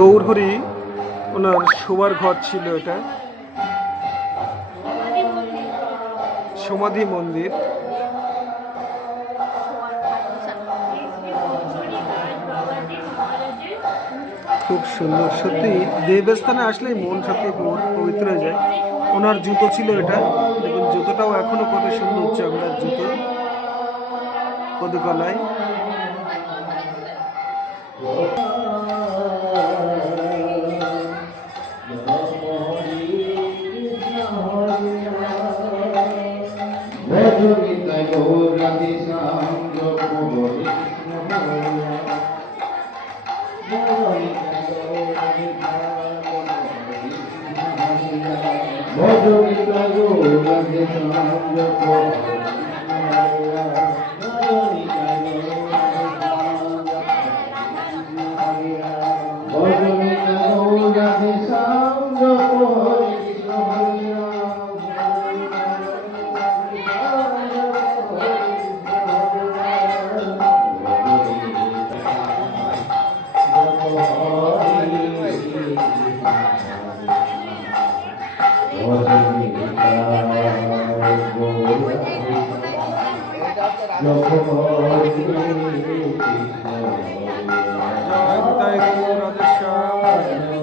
গৌরহরি ওনার শোবার ঘর ছিল, এটা সমাধি মন্দির। খুব সুন্দর সত্যি, দেবস্থানে আসলেই মন সত্যি পবিত্র হয়ে যায়। ওনার জুতো ছিল এটা, দেখুন জুতোটাও এখনো কত সুন্দর চামড়ার জুতো, কদুকলায়। জয় নিতাই গৌর রাধেশ্যাম।